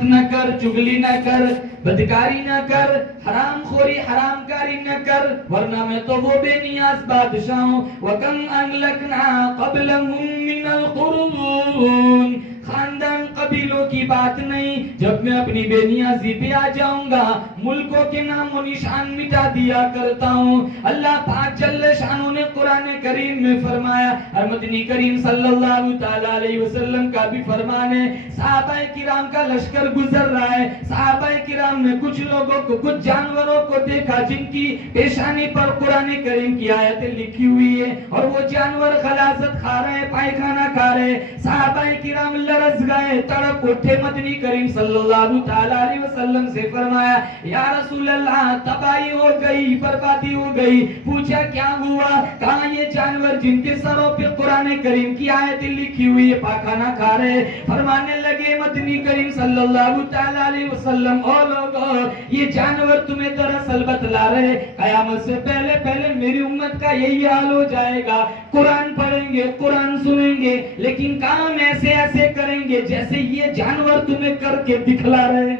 गीबत न कर, चुगली न कर, बदकारी न कर, हरामखोरी हरामकारी न कर, वरना मैं तो वो बेनियाज बादशाह हूं। वकम अहलकना क़ब्लहुम मिनल क़ुरून, खानदान कबीलों की बात नहीं, जब मैं अपनी बेनियाजी पे आ जाऊंगा मुल्कों के नाम और निशान मिटा दिया करता हूँ। अल्लाह पाक जल्ल शानो ने कुरान करीम में फरमाया, और मदनी करीम सल्लल्लाहु ताला अलैहि वसल्लम का भी फरमान है, सहाबाए किराम का लश्कर गुजर रहा है, सहाबाए किराम ने कुछ लोगों को, कुछ जानवरों को देखा जिनकी पेशानी पर कुरान करीम की आयतें लिखी हुई है, और वो जानवर खलासत खा रहे, पायखाना खा रहे। सहाबाए किराम लरस गए, तड़प उठे, मदनी करीम सल्लल्लाहु ताला अलैहि वसल्लम से फरमाया, या रसूल अल्लाह, तबाही हो गई, बर्बादी हो गई। पूछा क्या हुआ? कहा ये जानवर जिनके सरों पे कुरान करीम की आयतें लिखी हुई है पाखाना खा रहे। फरमाने लगे मदनी करीम सल्लल्लाहु ताला अलैहि वसल्लम, ओ लोगों, ये जानवर तुम्हें दरअसल बतला रहे, कयामत से पहले पहले मेरी उम्मत का यही हाल हो जाएगा, कुरान पढ़ेंगे, कुरान सुनेंगे, लेकिन काम ऐसे ऐसे करेंगे जैसे ये जानवर तुम्हें करके दिखला रहे।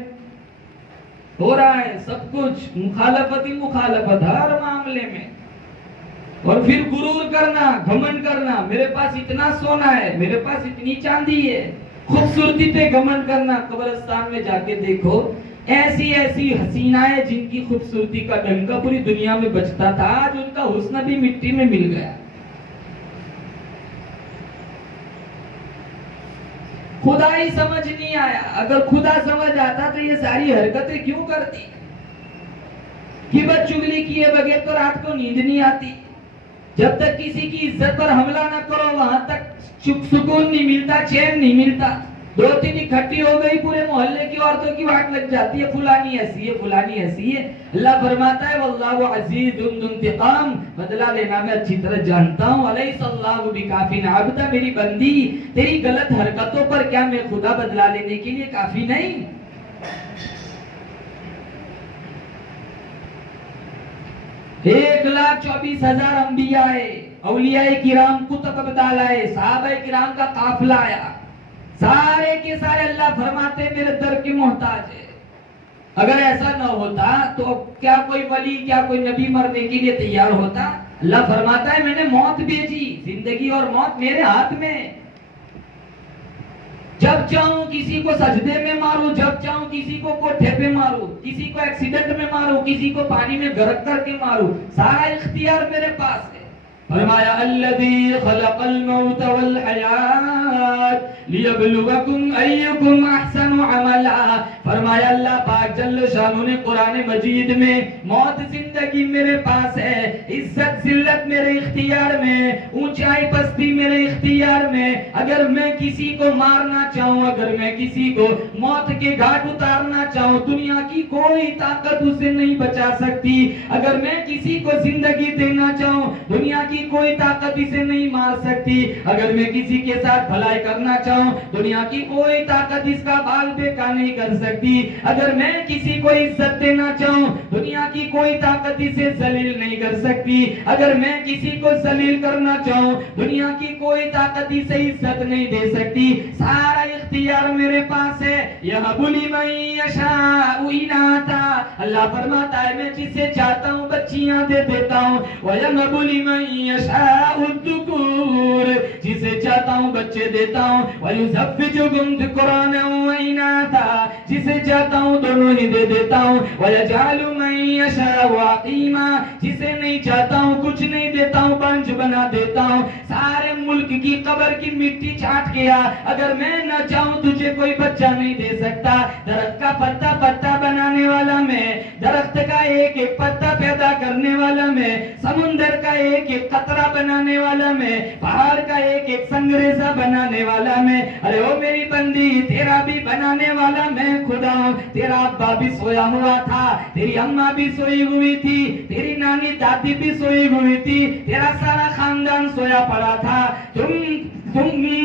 हो रहा है सब कुछ, मुखालफत ही मुखालफत हर मामले में। और फिर गुरूर करना, घमंड करना, मेरे पास इतना सोना है, मेरे पास इतनी चांदी है, खूबसूरती पे घमंड करना। कब्रिस्तान में जाके देखो, ऐसी ऐसी हसीनाएं जिनकी खूबसूरती का डंका पूरी दुनिया में बजता था, आज उनका हुस्न भी मिट्टी में मिल गया। खुदा ही समझ नहीं आया, अगर खुदा समझ आता तो ये सारी हरकतें क्यों करती? गिबत चुगली किए बगैर तो रात को नींद नहीं आती। जब तक किसी की इज्जत पर हमला न करो वहां तक सुकून नहीं मिलता, चैन नहीं मिलता। दो तीन इकट्ठी हो गई, पूरे मोहल्ले की औरतों की वाट लग जाती है, फुलानी ऐसी है, फुलानी ऐसी है। अल्लाह फरमाता है, वल्लाहु अज़ीज़ुन ज़ु इंतिक़ाम, बदला लेना मैं अच्छी तरह जानता हूँ। अलैहिस्सलाहु बिकाफ़िन अब्दा, मेरी बंदी तेरी गलत हरकतों पर क्या मैं खुदा बदला लेने के लिए काफी नहीं? 1,24,000 अंबियाए, औलियाए किराम, कुतुब बतालाए, सहाबाए किराम का काफिला आया, सारे के सारे अल्लाह फरमाते मेरे दर के मोहताज है। अगर ऐसा न होता तो क्या कोई वली, क्या कोई नबी मरने के लिए तैयार होता? अल्लाह फरमाता है मैंने मौत भेजी, जिंदगी और मौत मेरे हाथ में। जब चाहूं किसी को सजदे में मारूं, जब चाहूं किसी को कोठे पे मारूं, किसी को एक्सीडेंट में मारूं, किसी को पानी में गरक करके मारूं, सारा इख्तियार मेरे पास है। फरमाया अल्लज़ी खलक़ल मौत वल हयात लियब्लुवकुम अय्युकुम अहसनु अमला। फरमाया अल्लाह पाक जल्ल शानु ने कुरान मजीद में, मौत जिंदगी मेरे पास है, इज्जत जिल्लत मेरे इख्तियार में, ऊंचाई पस्ती मेरे इख्तियार में। अगर मैं किसी को मारना चाहूं, अगर मैं किसी को मौत के घाट उतारना चाहूं, दुनिया की कोई ताकत उसे नहीं बचा सकती। अगर मैं किसी को जिंदगी देना चाहूं, दुनिया की कोई ताकत इसे नहीं मार सकती। अगर मैं किसी के साथ भलाई करना चाहूं, दुनिया की कोई ताकत इसका बाल बेका नहीं कर सकती। अगर मैं किसी को इज्जत देना चाहूं, दुनिया की कोई ताकत इसे जलील नहीं कर सकती। अगर मैं किसी को जलील करना चाहूं, दुनिया की कोई ताकत इसे इज्जत नहीं दे सकती। सारा इख्तियार मेरे पास है। यहबु लिमन यशाउ इनाता, अल्लाह फरमाता है मैं जिसे चाहता हूं बच्चियां दे देता हूं। व यहबु लिमन यशाउ दुकुर, जिसे चाहता हूं बच्चे देता हूं। व युज़व्विजुहुम ज़ुक्रानन व इनाता, जिसे चाहता हूं दोनों ही दे देता हूं। व यजअलु मन यशाउ अक़ीमा, जिसे नहीं चाहता हूं कुछ नहीं देता हूं, बांझ बना देता हूं। सारे मुल्क की कब्र की मिट्टी चाट गया, अगर मैं न चाहूं तुझे कोई बच्चा नहीं दे सकता। दरख्त का पत्ता पत्ता बनाने वाला मैं, दरख्त का एक एक पत्ता पैदा करने वाला मैं, समुंदर का एक एक कतरा बनाने वाला मैं, पहाड़ का एक एक संगरेजा बनाने वाला मैं। अरे ओ मेरी बंदी, तेरा भी बनाने वाला मैं खुदा हूं। तेरा अब्बा भी सोया हुआ था, तेरी अम्मा भी सोई हुई थी, तेरी नानी दादी भी सोई हुई थी, तेरा सारा खानदान सोया पड़ा था। तुम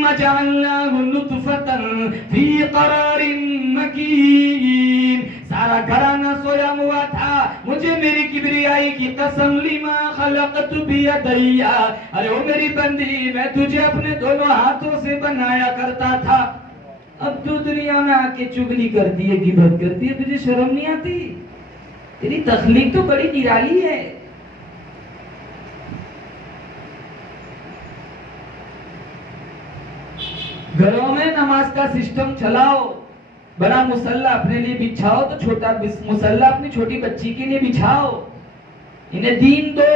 जअलनाहु नुतफतन फी क़रारिन मकीन, सारा घराना सोया हुआ था। मुझे मेरी किबरियाई की कसम, लिमा खलक़तु बियदैया, अरे ओ मेरी बंदी, मैं तुझे अपने दोनों हाथों से बनाया करता था। अब तू दुनिया में आके चुगली करती है, गिबत करती है, तुझे शर्म नहीं आती? तेरी तखलीक तो बड़ी निराली है। घरों में नमाज का सिस्टम चलाओ, बड़ा मुसल्ला अपने लिए बिछाओ तो छोटा मुसल्ला अपनी छोटी बच्ची के लिए बिछाओ, इन्हें दीन दो,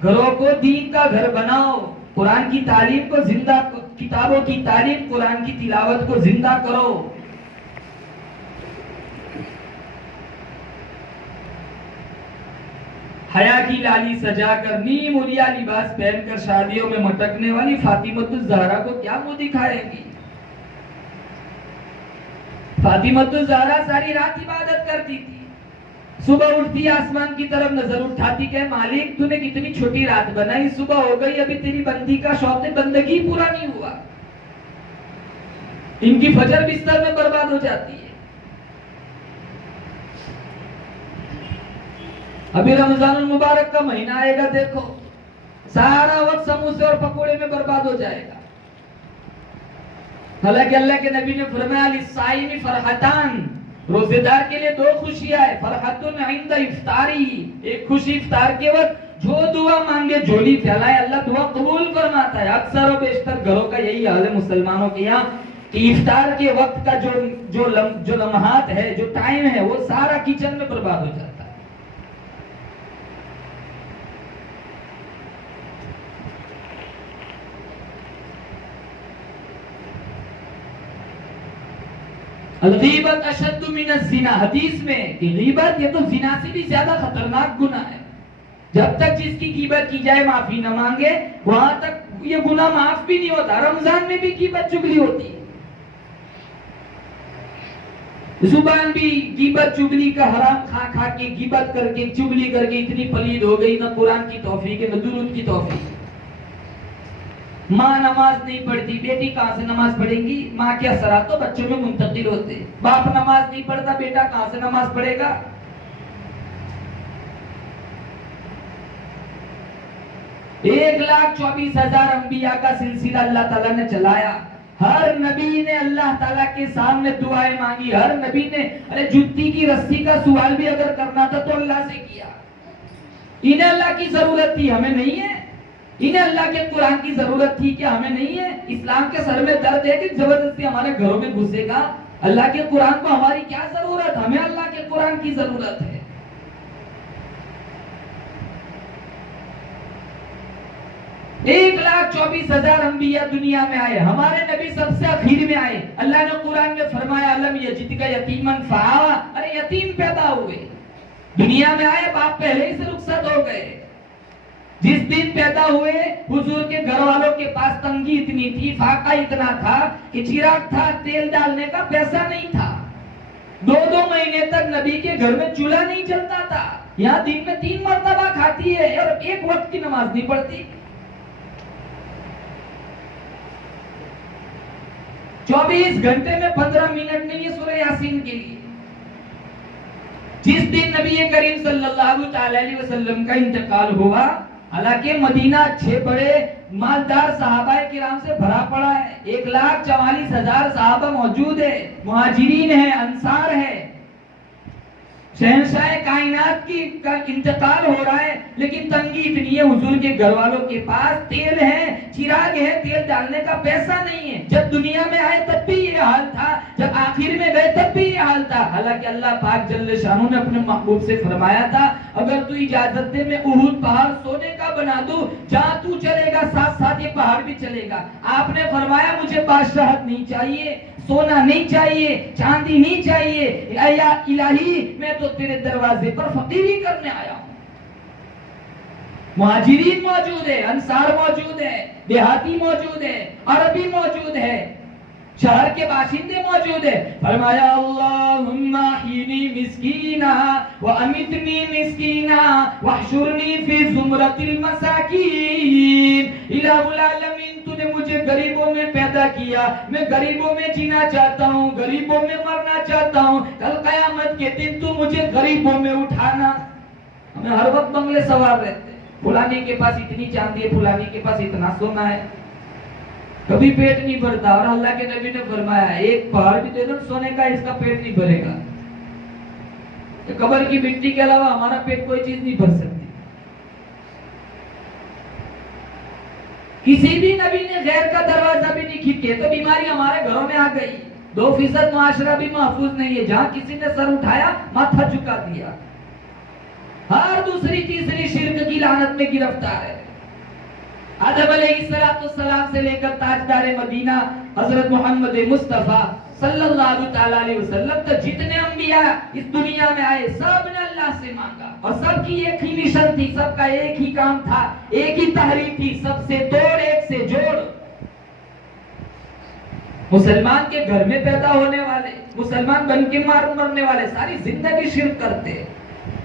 घरों को दीन का घर बनाओ, कुरान की तालीम को जिंदा, किताबों की तालीम, कुरान की तिलावत को जिंदा करो। हया की लाली सजाकर नीम उलिया लिबास पहनकर शादियों में मटकने वाली फातिमतुज ज़हरा को क्या मुंह दिखाएंगी? फातिमतुज ज़हरा सारी रात इबादत करती थी, सुबह उठती आसमान की तरफ नजर उठाती, कहे मालिक तूने कितनी छोटी रात बनाई, सुबह हो गई अभी तेरी बंदी का शौक बंदगी पूरा नहीं हुआ। इनकी फजर बिस्तर में बर्बाद हो जाती है। अभी रमजान मुबारक का महीना आएगा, देखो सारा वक्त समोसे और पकोड़े में बर्बाद हो जाएगा। हालांकि अल्लाह के नबी ने फरमाया लिस्साइमी फरहतान, रोजेदार के लिए दो खुशियां है, फरहतुन इंदा इफ्तारी, एक खुशी इफ्तार के वक्त जो दुआ मांगे झोली फैलाए अल्लाह दुआ कबूल फरमाता है। अक्सर और बेशतर घरों का यही हाल है मुसलमानों के यहाँ कि इफ्तार के वक्त का जो लम्हात है, जो टाइम है, वो सारा किचन में बर्बाद हो जाता है। गीबत अशद्दु मिनज़ ज़िना, हदीस में कि गीबत ये तो जिना से भी ज्यादा खतरनाक गुनाह है। जब तक जिसकी गीबत की जाए माफी न मांगे वहां तक ये गुनाह माफ भी नहीं होता। रमजान में भी गीबत चुगली होती है, जुबान भी गीबत चुगली का हराम खा खा के, गीबत करके, चुगली करके इतनी पलीद हो गई, न कुरान की तौफीक है न दुरूद की तौफीक। माँ नमाज नहीं पढ़ती, बेटी कहां से नमाज पढ़ेगी? माँ के असरात तो बच्चों में मुंतकिल होते। बाप नमाज नहीं पढ़ता, बेटा कहां से नमाज पढ़ेगा? 1,24,000 अंबिया का सिलसिला अल्लाह ताला ने चलाया। हर नबी ने अल्लाह ताला के सामने दुआएं मांगी, हर नबी ने, अरे जुत्ती की रस्सी का सवाल भी अगर करना था तो अल्लाह से किया। इन्हें अल्लाह की जरूरत थी, हमें नहीं है। इन्हें अल्लाह के कुरान की जरूरत थी क्या? हमें नहीं है। इस्लाम के सर में दर्द है कि जबरदस्ती हमारे घरों में घुसेगा। अल्लाह के कुरान को हमारी क्या जरूरत? हमें अल्लाह के कुरान की जरूरत है। एक 1,24,000 अंबिया दुनिया में आए, हमारे नबी सबसे आखिर में आए। अल्लाह ने कुरान में फरमाया अलम यजिदका यतीमन फआवा, अरे यतीम पैदा हुए, दुनिया में आए, बाप पहले ही से रुखसत हो गए। जिस दिन पैदा हुए हुजूर के घर वालों के पास तंगी इतनी थी, फाका इतना था कि चिराग था, तेल डालने का पैसा नहीं था। 2-2 महीने तक नबी के घर में चूल्हा नहीं जलता था। यहाँ दिन में 3 मरतबा खाती है और एक वक्त की नमाज नहीं पढ़ती। 24 घंटे में 15 मिनट नहीं है सूरह यासीन के लिए। जिस दिन नबी करीम सल्लल्लाहु अलैहि वसल्लम का इंतकाल हुआ, हालांकि मदीना अच्छे बड़े मालदार सहाबाए किराम से भरा पड़ा है। 1,44,000 सहाबा मौजूद है, मुहाजिरीन है, अंसार है। शहंशाह कायनात की का इंतकाल हो रहा है, लेकिन तंगी इतनी है, हुजूर के घर वालों के पास तेल है, चिराग है, तेल डालने का पैसा नहीं है। जब दुनिया में आए तब भी ये हाल था, जब आखिर में गए तब भी ये हाल था। हालांकि अल्लाह पाक जल्ले शानू ने अपने महबूब से फरमाया था, अगर तू इजाजत दे मैं उहुद पहाड़ सोने का बना दूं, जहां तू चलेगा साथ साथ ये पहाड़ भी चलेगा। आपने फरमाया मुझे बादशाहत नहीं चाहिए, सोना नहीं चाहिए, चांदी नहीं चाहिए, या इलाही मैं तो तेरे दरवाजे पर फकीरी करने आया हूं। मुहाजिरीन मौजूद है, अंसार मौजूद है, देहाती मौजूद है, अरबी मौजूद है, शहर के बाशिंदे मौजूद है। फरमाया अल्लाहुम्मा हिनी मिस्कीना व अमितनी मिस्कीना वहशुरनी फी जुमरतिल मसाकीन। इलाहुल आलमीन, तूने मुझे गरीबों में पैदा किया, मैं गरीबों में जीना चाहता हूँ, गरीबों में मरना चाहता हूँ। कल कयामत के दिन तू मुझे गरीबों में उठाना। हमें हर वक्त बंगले सवार रहते, फुलाने के पास इतनी चांदी है, फुलाने के पास इतना सोना है। कभी पेट नहीं भरता। और अल्लाह के नबी ने फरमाया एक पहाड़ भी दे दो सोने का, इसका पेट नहीं भरेगा। तो कब्र की मिट्टी के अलावा हमारा पेट कोई चीज नहीं भर सकती। किसी भी नबी ने गैर का दरवाजा भी नहीं खींचे तो बीमारी हमारे घरों में आ गई। 2% मुआशरा भी महफूज नहीं है, जहां किसी ने सर उठाया माथा झुका दिया। हर दूसरी तीसरी शिर्क की लानत में गिरफ्तार है। आदम अलैहिस्सलाम से लेकर ताजदार मदीना हजरत मोहम्मद मुस्तफा सल्लल्लाहु ताला अलैहि वसल्लम तक जितने अंबिया इस दुनिया में आए सब ने अल्लाह से मांगा और सबकी एक ही मिशन थी, सबका एक ही काम था, एक ही तहरीक थी, सबसे तोड़ एक से जोड़। मुसलमान के घर में पैदा होने वाले, मुसलमान बन के मरने वाले सारी जिंदगी शिर्क करते हैं।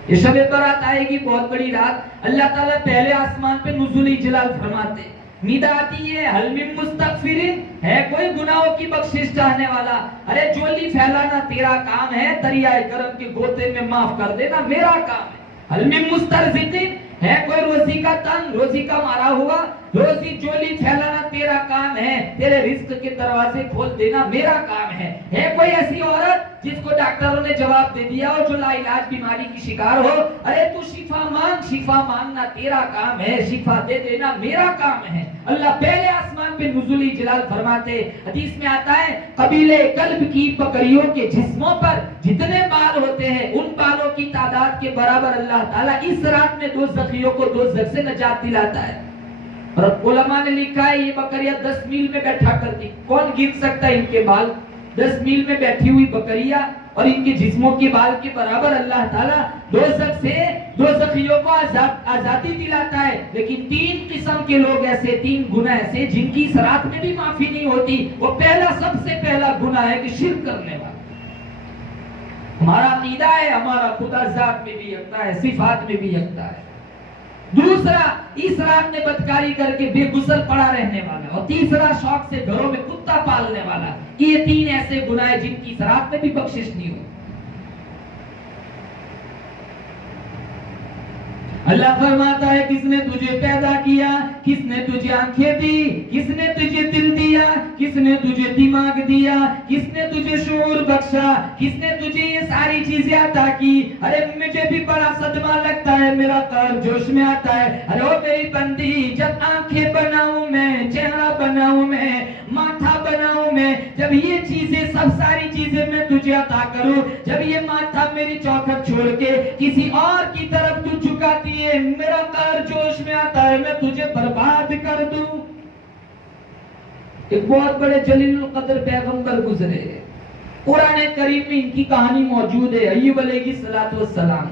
ये शब बरात आएगी, बहुत बड़ी रात, अल्लाह ताला पहले आसमान पे नुज़ुल जलाल फरमाते, निदा आती है हल मिन मुस्तगफिरिन, है कोई गुनाहों की बख्शिश चाहने वाला? अरे चोली फैलाना तेरा काम है, दरियाए करम के गोते में माफ कर देना मेरा काम है। हल मिन मुस्तरज़िकिन, है कोई रोजी का तंग, रोजी का मारा हुआ, रोजी चोली फैलाना तेरा काम है, तेरे रिस्क के दरवाजे खोल देना मेरा काम है। कोई ऐसी औरत जिसको डॉक्टरों ने जवाब दे दिया और जो लाइलाज बीमारी की शिकार हो, अरे तू शिफा मांग, शिफा मांगना तेरा काम है, शिफा दे देना मेरा काम है। अल्लाह पहले आसमान पे नुज़ुल जलाल फरमाते, हदीस में आता है कबीले कल्ब की बकरियों के जिस्मों पर जितने बाल होते हैं उन बालों की तादाद के बराबर अल्लाह ताला इस रात में दोज़खियों को दोज़ख से नजात दिलाता है। और उलमा ने लिखा है ये बकरियां 10 मील में बैठा करती, कौन गिन सकता है इनके बाल? 10 मील में बैठी हुई बकरियां और इनके जिस्मों के बाल के बराबर अल्लाह ताला दोज़ख से दोज़खियों को आजादी दिलाता है। लेकिन 3 किस्म के लोग ऐसे, 3 गुनाह ऐसे जिनकी इस रात में भी माफी नहीं होती। वो पहला, सबसे पहला गुनाह है कि शिर्क करने वाला। हमारा अकीदा है हमारा खुदा जात में भी यकता है, सिफात में भी यकता है। दूसरा, इस रात में बदकारी करके बेगुसल पड़ा रहने वाला। और तीसरा, शौक से घरों में कुत्ता पालने वाला। ये 3 ऐसे गुनाह हैं जिनकी इस रात में भी बख्शिश नहीं हो। अल्लाह फरमाता है किसने तुझे पैदा किया, किसने तुझे आंखें दी, किसने तुझे दिल दिया, किसने तुझे दिमाग दिया, किसने तुझे शऊर बख्शा, किसने तुझे ये सारी चीजें अता की। अरे मुझे भी बड़ा सदमा लगता है, मेरा कर जोश में आता है। अरे ओ मेरी बंदी, जब आंखें बनाऊं मैं, चेहरा बनाऊं मैं, माथा बनाऊं मैं, जब ये चीजें सब सारी चीजें मैं तुझे अता करूं, जब ये माथा मेरी चौखट छोड़ के किसी और की तरफ तू झुकाती है, मेरा कर जोश में आता है, मैं तुझे बर्बाद कर दूं। एक बहुत बड़े जलीलुल कद्र पैगंबर गुजरे, कुरान करीम में इनकी कहानी मौजूद है। अय्यूब अलैहिस्सलातु वस्सलाम,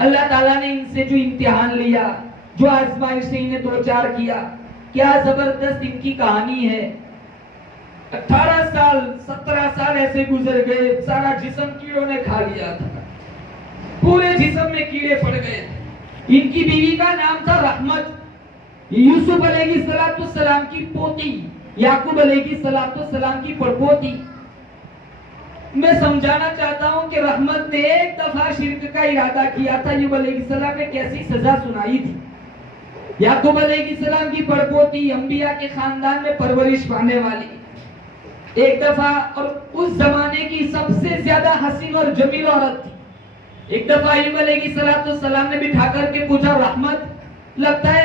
अल्लाह ताला ने इनसे जो इम्तिहान लिया, जो आजमाइश से इन्हें दो चार किया, क्या जबरदस्त इनकी कहानी है। 18 साल 17 साल ऐसे गुजर गए, सारा जिस्म कीड़ों ने खा लिया था, पूरे जिस्म में कीड़े पड़ गए। इनकी बीवी का नाम था रहमत, यूसुफ अलैहिस्सलाम की पोती, याकूब अलैहिस्सलाम की पड़पोती। मैं समझाना चाहता हूं कि रहमत ने एक दफा शिर्क का इरादा किया था, यूसुफ अलैहिस्सलाम ने कैसी सजा सुनाई थी। याकूब अलैहिस्सलाम की पड़पोती, अंबिया के खानदान में परवरिश पाने वाली, एक दफा, और उस जमाने की सबसे ज्यादा हसीन और जमील औरत थी। एक दफा अय्यूब अलैहिस्सलाम ने बिठा करके पूछा, रहमत लगता है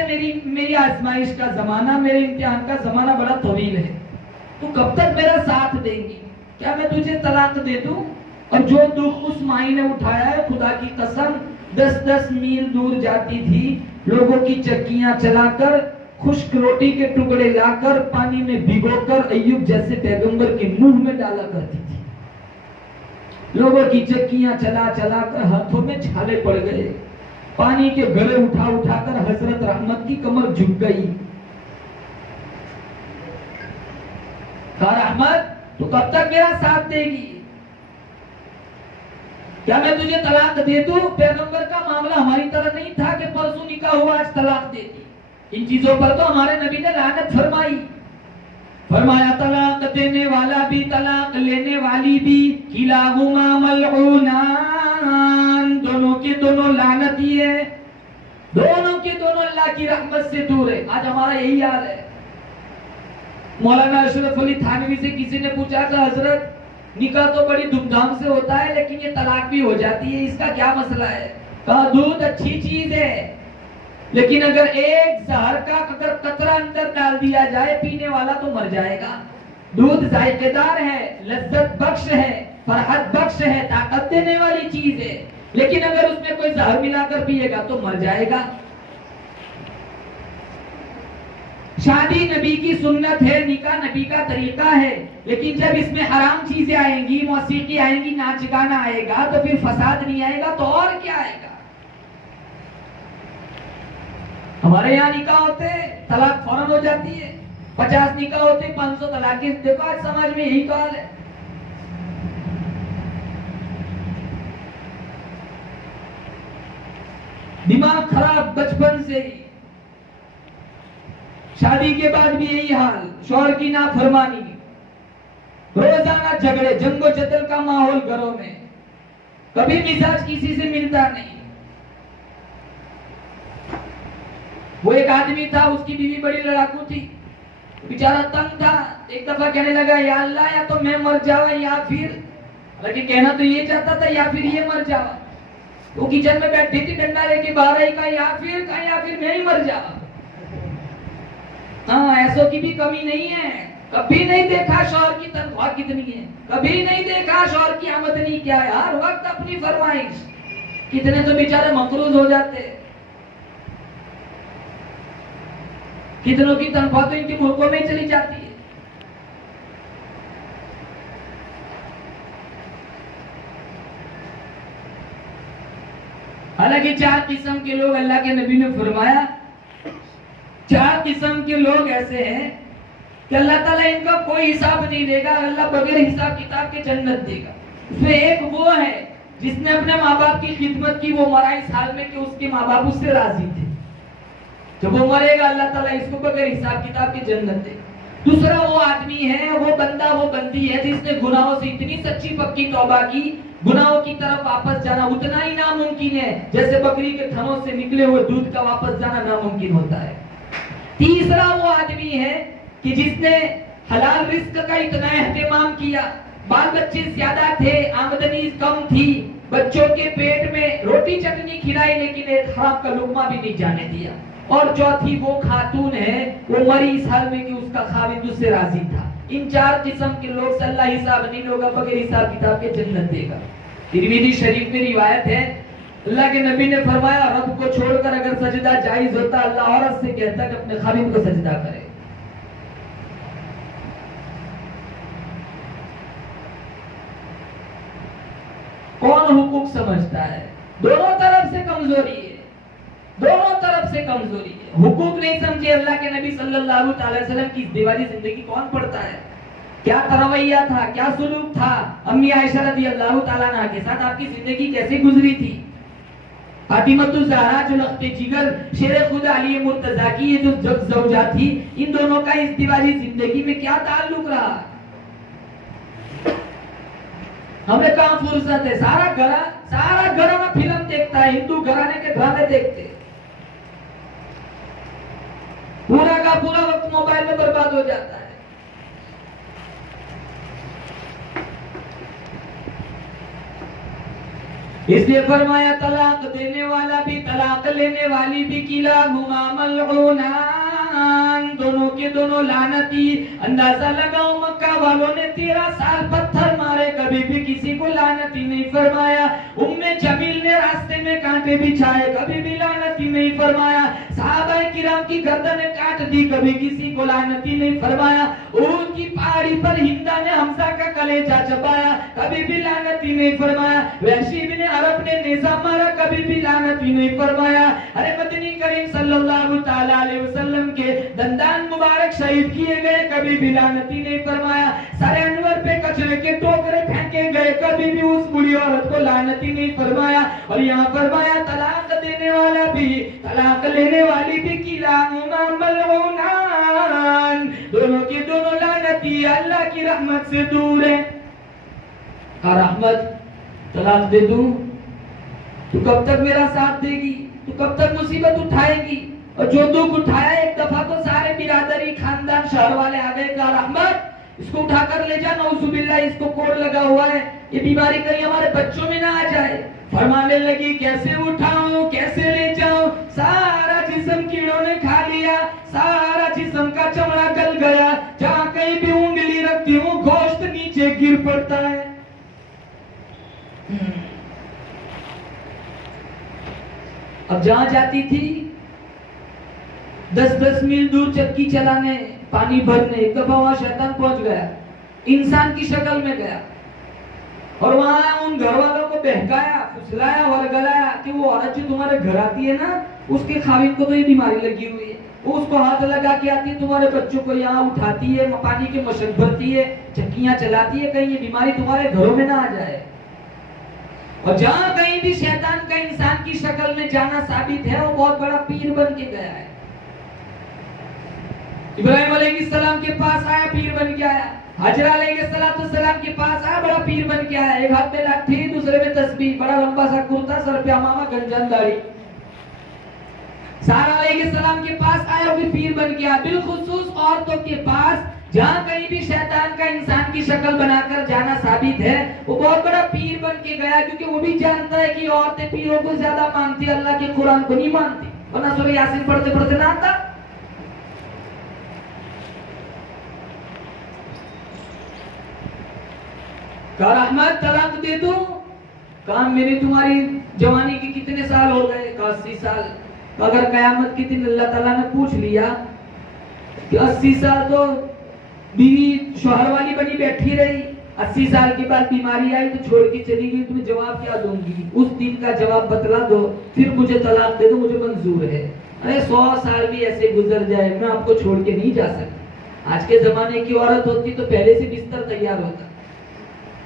मेरी आजमाइश का जमाना, मेरे इम्तिहान का जमाना बड़ा तवील है, तू कब तक मेरा साथ देंगी? क्या मैं तुझे तलाक दे दूं? और जो दुख उस माई ने उठाया है, खुदा की कसम 10-10 मील दूर जाती थी, लोगों की चक्कियां चलाकर, खुश्क रोटी के टुकड़े लाकर, पानी में भिगोकर अय्यूब जैसे पैगंबर के मुंह में डाला करती थी। लोगों की चक्कियां चला कर हाथों में छाले पड़ गए, पानी के गले उठाकर हजरत रहमत की कमर झुक गई। कहा, रहमत तू कब तक मेरा साथ देगी? क्या मैं तुझे तलाक दे दूं? पैगंबर का मामला हमारी तरह नहीं था कि परसों निकाह हुआ आज तलाक दे दी। इन चीजों पर तो हमारे नबी ने लानत फरमाई, फरमाया तलाक देने वाला भी तलाक लेने वाली भी किलाहुमा मलऊनान, दोनों के दोनों लानती है, दोनों के दोनों अल्लाह की रहमत से दूर है। आज हमारा यही हाल है। मौलाना अशरफ अली थानवी से किसी ने पूछा था, हजरत निकाह तो बड़ी धूमधाम से होता है लेकिन ये तलाक भी हो जाती है, इसका क्या मसला है? कहा दूध अच्छी चीज है, लेकिन अगर एक जहर का अगर कतरा अंदर डाल दिया जाए पीने वाला तो मर जाएगा। दूध जायकेदार है, लज्जत बख्श है, फरहत बख्श है, ताकत देने वाली चीज है, लेकिन अगर उसमें कोई जहर मिलाकर पिएगा तो मर जाएगा। शादी नबी की सुन्नत है, निकाह नबी का तरीका है, लेकिन जब इसमें हराम चीजें आएंगी, मौसीकी आएंगी, नाच गाना आएगा तो फिर फसाद नहीं आएगा तो और क्या आएगा? हमारे यहाँ निकाह होते तलाक फौरन हो जाती है, 50 निकाह होते 500 तलाक। देखो आज समाज में यही हाल है। दिमाग खराब बचपन से ही, शादी के बाद भी यही हाल, शौहर की नाफरमानी, रोजाना झगड़े, जंगो जदल का माहौल घरों में, कभी मिजाज किसी से मिलता नहीं। वो एक आदमी था, उसकी बीवी बड़ी लड़ाकू थी, बेचारा तंग था। एक दफा कहने लगा, या अल्लाह या तो मैं मर जावा या फिर, हालांकि कहना तो ये चाहता था या फिर ये मर जावा। वो किचन में बैठी थी, डंडा लेके बाहर आई, कहा या फिर मैं ही मर जावा। हाँ, ऐसों की भी कमी नहीं है। कभी नहीं देखा शौहर की तनख्वाह कितनी है, कभी नहीं देखा शौहर की आमदनी क्या है, हर वक्त अपनी फरमाइश। कितने तो बेचारे मकरूज हो जाते, कितनों की तनख्वाह तो इनके मुल्कों में चली जाती है। हालांकि 4 किस्म के लोग अल्लाह के नबी ने फरमाया, 4 किस्म के लोग ऐसे हैं कि अल्लाह ताला इनका कोई हिसाब नहीं देगा, अल्लाह बगैर हिसाब किताब के जन्नत देगा। उसमें एक वो है जिसने अपने माँ बाप की खिदमत की, वो मरा इस हाल में कि उसके माँ बाप उससे राजी थे। जब वो मरेगा अल्लाह ताला इसको बगैर हिसाब किताब के जन्नत देगा। दूसरा वो आदमी है, वो बंदा, वो बंदी है जिसने गुनाहों से इतनी सच्ची पक्की तौबा की, गुनाहों की तरफ वापस जाना उतना ही नामुमकिन है जैसे बकरी के थनों से निकले हुए दूध का वापस जाना नामुमकिन होता है। तीसरा वो आदमी है कि जिसने हलाल रिस्क का इतना एहतमाम किया, बाल बच्चे ज्यादा थे, आमदनी कम थी, बच्चों के पेट में रोटी चटनी खिलाई लेकिन एक हराम का लुकमा भी नहीं जाने दिया। और चौथी वो खातून है, वो मरी इस हाल में कि उसका खाविंद उससे राजी था। इन 4 किस्म के लोग से अल्लाह हिसाब नहीं होगा, बगैर हिसाब किताब के जन्नत देगा। तिरमिज़ी शरीफ में रिवायत है, अल्लाह के नबी ने फरमाया, रब को छोड़कर अगर सजदा जायज होता, अल्लाह औरत से कहता कि अपने खाविंद को सजदा करे। कौन हुकूक समझता है? दोनों तरफ से कमजोरी है, दोनों तरफ से कमजोरी है। हुकूक नहीं समझे अल्लाह के नबी सल्लल्लाहु अलैहि वसल्लम की दीवारी जिंदगी कौन पढ़ता है? क्या तरवैया था, क्या सुलूक था, अम्मी आयशा रज़ियल्लाहु ताला अन्हा के साथ आपकी जिंदगी कैसे गुजरी थी? फातिमतुज़ ज़हरा जो लख्ते जिगर शेर खुदा अली मुर्तजा की ये जो ज़ौजा थी, इन दोनों का इस दीवारी जिंदगी में क्या ताल्लुक रहा? हमें कहाँ फुर्सत है? सारा घराना फिल्म देखता है, हिंदू घराने के ड्रामे देखते, पूरा का पूरा वक्त मोबाइल में बर्बाद हो जाता है। इसलिए फरमाया, तलाक देने वाला भी तलाक लेने वाली भी किलाहुमा मलऊनान, दोनों के दोनों लानती। अंदाजा लगाओ, मक्का वालों ने 13 साल पत्थर मारे, कभी भी किसी को लानती नहीं फरमाया। उम्मे जमील ने रास्ते में कांटे बिछाए, कभी भी लानती नहीं फरमाया। सहाबाए किराम की गर्दनें काट दी, कभी किसी को लानती नहीं फरमाया। ऊँट की पहाड़ी पर हिंदा ने हमजा का कलेजा चबाया, कभी भी लानती नहीं फरमाया। वैशी इब्न अरब ने नेज़ा मारा, कभी भी लानती नहीं फरमाया। अरे मदनी करीम सल्लल्लाहु ताला अलैहि वसल्लम के दंदान मुबारक शहीद किए गए, कभी भी लानती नहीं फरमाया। सारे अनवर पे कचरे के टोकरे फेंके गए, कभी भी उस बुरी औरत को लानती नहीं फरमाया। और यहाँ फरमाया, तलाक देने वाला भी तलाक लेने वाली भी किलाहुमा मलऊनान, दोनों के दोनों लानती, अल्लाह की रहमत से दूर है। और रहमत, तलाक दे दूं तो कब तक मेरा साथ देगी, तो कब तक मुसीबत उठाएगी? और जो दुख उठाया एक दफा तो सारे बिरादरी खानदान शहर वाले आ गए, कहा रहमत इसको उठाकर ले जा, नौजुबिल्लाह इसको कोड लगा हुआ है, ये बीमारी कहीं हमारे बच्चों में ना आ जाए। फरमाने लगी कैसे उठाऊं कैसे ले जाऊं, सारा जिस्म कीड़ों ने खा लिया, सारा जिस्म का चमड़ा गल गया, जहां कहीं भी उंगली रखती हूं गोश्त नीचे गिर पड़ता है। अब जहां जाती थी 10-10 मील दूर चक्की चलाने, पानी भरने, एक दफा वहां शैतान पहुंच गया, इंसान की शक्ल में गया और वहां उन घर वालों को बहकाया, फुसलाया, वरगलाया कि वो औरत जो तुम्हारे घर आती है ना, उसके खाविन को तो ये बीमारी लगी हुई है, वो उसको हाथ लगा के आती है, तुम्हारे बच्चों को यहाँ उठाती है, पानी के मशक भरती है, चक्कियां चलाती है, कहीं ये बीमारी तुम्हारे घरों में ना आ जाए। और जहां कहीं भी शैतान का इंसान की शक्ल में जाना साबित है, वो बहुत बड़ा पीर बन के गया है। इब्राहिम अलैहिस्सलाम के पास आया, पीर बन के आया। हजरा अलैहिस्सलाम के पास आया, बड़ा पीर बन के आया। एक हाथ में लाठी, दूसरे में तस्बीह, बड़ा लंबा सा कुर्ता, सर पे अमामा, गंजन दाढ़ी। सारा अलैहिस्सलाम के पास आया, वो पीर बन के आया। बिलखुसूस औरतों के पास जहां कहीं भी शैतान का इंसान की शक्ल बनाकर जाना साबित है, वो बहुत बड़ा पीर बन के गया, क्योंकि वो भी जानता है कि औरतें पीरों को ज्यादा मानती है, अल्लाह के कुरान को नहीं मानती, वरना सूरह यासीन पढ़ते पढ़ते ना आता। कहा रहमत तलाक दे दो, कहा मेरी तुम्हारी जवानी के कितने साल हो गए, कहा 80 साल। अगर कयामत के दिन अल्लाह ताला ने पूछ लिया कि 80 साल तो बीवी शोहर वाली बनी बैठी रही, 80 साल के बाद बीमारी आई तो छोड़ के चली गई, तुम्हें जवाब क्या दूंगी? उस दिन का जवाब बतला दो, फिर मुझे तलाक दे दो, मुझे मंजूर है। अरे 100 साल भी ऐसे गुजर जाए, मैं आपको छोड़ के नहीं जा सकती। आज के जमाने की औरत होती तो पहले से बिस्तर तैयार होता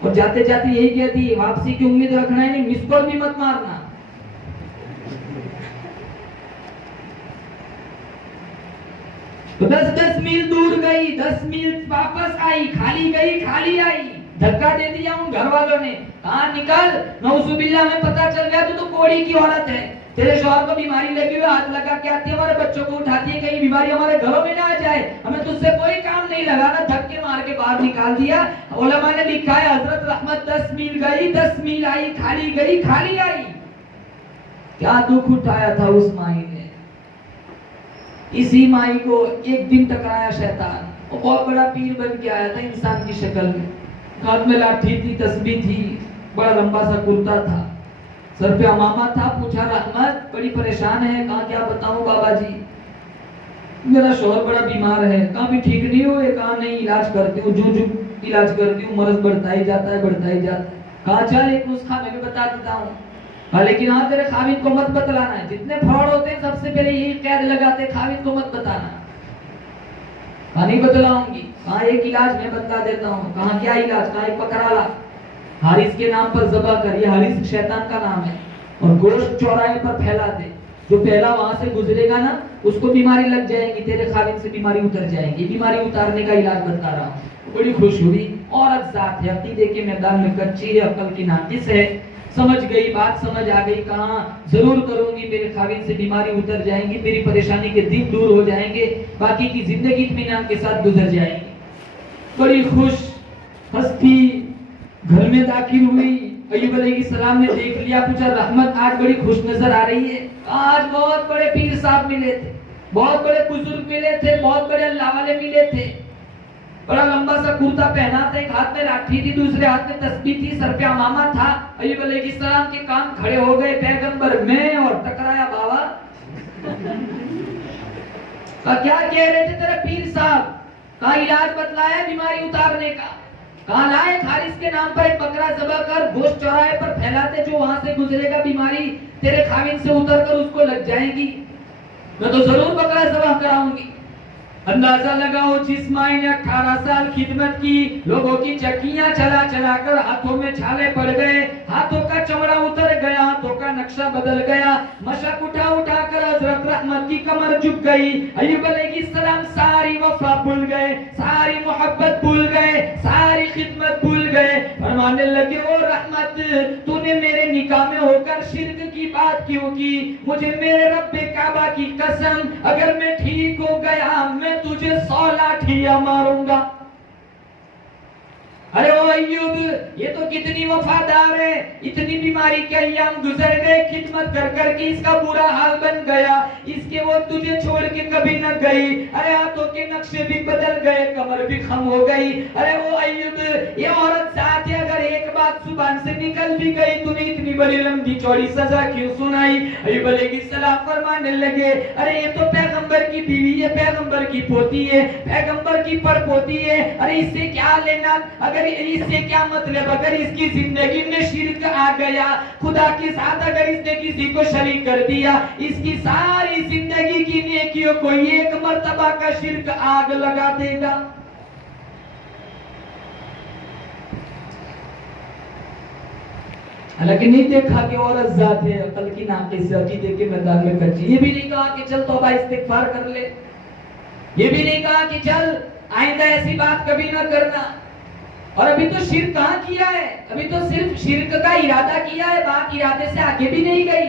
और जाते जाते यही कहती, वापसी की उम्मीद रखना है, नहीं मिस कॉल भी मत मारना। तो 10-10 मील दूर गई, 10 मील वापस आई, खाली गई खाली आई। धक्का दे दिया उन घर वालों ने, कहा निकल, नौजुबिल्लाह में पता चल गया तो कोड़ी की औरत है, तेरे शौहर को बीमारी लगी हुई, हाथ लगा के आती है, हमारे बच्चों को उठाती है, कहीं बीमारी हमारे घरों में ना आ जाए, हमें तुझसे कोई काम नहीं लगाना। धक्के मार के बाहर निकाल दिया। उलमा ने लिखा है हजरत रहमत 10 मील गई, 10 मील आई, खाली गई खाली आई। क्या दुख उठाया था उस माई ने। इसी माई को एक दिन टकराया शैतान, वो बहुत बड़ा पीर बन के आया था इंसान की शक्ल में, हाथ में लाठी थी, तस्बीह थी, बड़ा लंबा सा कुर्ता था, सर पे अमामा था। पूछा रहमत बड़ी परेशान है, कहा क्या बताऊं बाबा जी, मेरा शौहर बड़ा बीमार है, कहा भी ठीक नहीं हुए, कहा नहीं इलाज करती हूँ, जो इलाज करती हूँ मर्ज बढ़ता ही जाता है बढ़ता ही जाता है। कहा चल एक नुस्खा मैं भी बता देता हूँ, लेकिन हाँ तेरे खाविद को मत बतलाना है। जितने फ्रॉड होते हैं सबसे पहले यही कैद लगाते, खाविद को मत बताना। कहा नहीं बतलाऊंगी। कहा एक इलाज मैं बता देता हूँ। कहा क्या इलाज? कहा एक पकड़ा ला, हारिस के नाम पर ज़बह कर, ये हारिस शैतान का नाम है, और गोश्त चौराहे पर फैला दे, जो पहला वहां से गुजरेगा ना उसको बीमारी लग जाएगी, तेरे खाविद से बीमारी उतर जाएगी। बीमारी उतारने का इलाज बता रहा हूँ। बड़ी खुश हुई, औरत जात है, अकीदे के मैदान में कच्ची है, अकल की नाकिस है, समझ गई, बात समझ आ गई। कहा जरूर करूंगी, मेरे खाविद से बीमारी उतर जाएंगी, मेरी परेशानी के दिन दूर हो जाएंगे, बाकी की जिंदगी इत्मीनान के साथ गुजर जाएंगी। बड़ी खुश हंसती घर में दाखिल हुई। अय्यूब अलैहिस्सलाम ने देख लिया, पूछा रहमत आज बड़ी खुश नजर आ रही है। आज बहुत बड़े पीर साहब मिले थे, बहुत बड़े बुजुर्ग मिले थे, बहुत बड़े अल्लाह वाले मिले थे, बड़ा लंबा सा कुर्ता पहना था, एक हाथ में लाठी थी, दूसरे हाथ में तस्बीह थी, सर पे अमामा था। अय्यूब अलैहिस्सलाम के कान खड़े हो गए, पैगंबर मैं, और टकराया बाबा। क्या कह रहे थे तेरे पीर साहब? कहा इलाज बतलाया बीमारी उतारने का। कहा लाए हारिस के नाम पर एक बकरा ज़बह कर, गोश्त चौराहे पर फैलाते, जो वहां से गुजरेगा बीमारी तेरे खाविन से उतरकर उसको लग जाएगी। मैं तो जरूर बकरा ज़बह कराऊंगी। अंदाजा लगाओ, जिस माई ने 18 साल खिदमत की, लोगों की चक्कियां चला चला कर हाथों में छाले पड़ गए, हाथों का चमड़ा उतर गया, हाथों का नक्शा बदल गया, मशक उठा उठा कर हजरत रहमत की कमर झुक गई। अय्यूब अलैहिस्सलाम सारी वफा भूल गए, सारी मोहब्बत भूल गए, सारी खिदमत भूल गए। फरमाने लगे, ओ रहमत तूने मेरे निकाह में होकर शिर्क की बात क्यों की? मुझे मेरे रब्बे काबा की कसम, अगर मैं ठीक हो गया मैं तुझे 100 लाठियां मारूंगा। अरे ओ अय्यूब, ये तो कितनी वफादार है, इतनी बीमारी के अय्याम गुजर गए खिदमत कर करके इसका बुरा हाल बन गया, इसके वो तुझे छोड़ के कभी न गई। अरे हाथों के नक्शे भी बदल गए, कमर भी खम हो गई। अरे वो अय्यूब, ये औरत साथ है, अगर एक बात जुबान से निकल भी गई, तूने इतनी बड़ी लंबी चौड़ी सजा क्यों सुनाई? अय्यूब अलैहिस्सलाम फरमाने लगे, अरे ये तो पैगंबर की बीवी है, पैगंबर की पोती है, पैगंबर की पड़पोती है। अरे इससे क्या लेना? अगर इससे क्या मतलब? अगर इसकी जिंदगी में शिर्क आ गया, खुदा के साथ अगर इसने किसी को शरीक कर दिया, इसकी सारी जिंदगी की नेकियों को एक मर्तबा का शिर्क आग लगा देगा। हालांकि नहीं देखा कि औरत जात है, अकल की नाक़िस, अकीदे के मैदान में कच्ची। ये भी नहीं कहा कि चल तौबा इस्तिग़फ़ार कर ले, ये भी नहीं कहा कि चल आइंदा ऐसी बात कभी ना करना। और अभी तो शिर्क कहाँ किया है? अभी तो सिर्फ शिर्क का इरादा किया है, बाकी इरादे से आगे भी नहीं गई।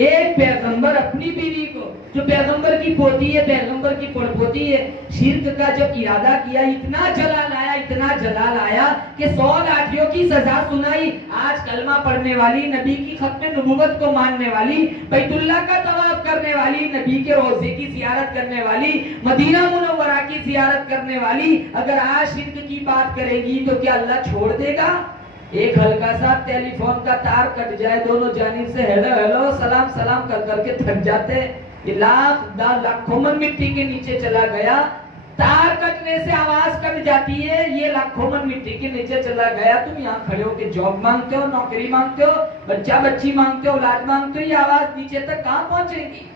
एक पैगंबर अपनी बीवी को, जो पैगंबर की पोती है, पैगंबर की पड़पोती है, शिर्क का जब इरादा किया, इतना जलाल आया, इतना जलाल आया कि 100 लाठियों की सजा सुनाई। आज कलमा पढ़ने वाली, नबी की खत्म नबूवत को मानने वाली, बैतुल्लाह का तवाफ करने वाली, नबी के रोजे की जियारत करने वाली, मदीना मुनव्वरा की जियारत करने वाली, अगर आज शिर्क की बात करेगी तो क्या अल्लाह छोड़ देगा? एक हल्का सा टेलीफोन का तार कट जाए, दोनों जानिब से हेलो हेलो सलाम सलाम कर करके थक जाते। ये लाखों मन मिट्टी के नीचे चला गया। तार कटने से आवाज कट जाती है, ये लाखों मन मिट्टी के नीचे चला गया। तुम यहाँ खड़े होकर जॉब मांगते हो, नौकरी मांगते हो, बच्चा बच्ची मांगते हो, औलाद मांगते हो, ये आवाज नीचे तक कहाँ पहुंचेगी?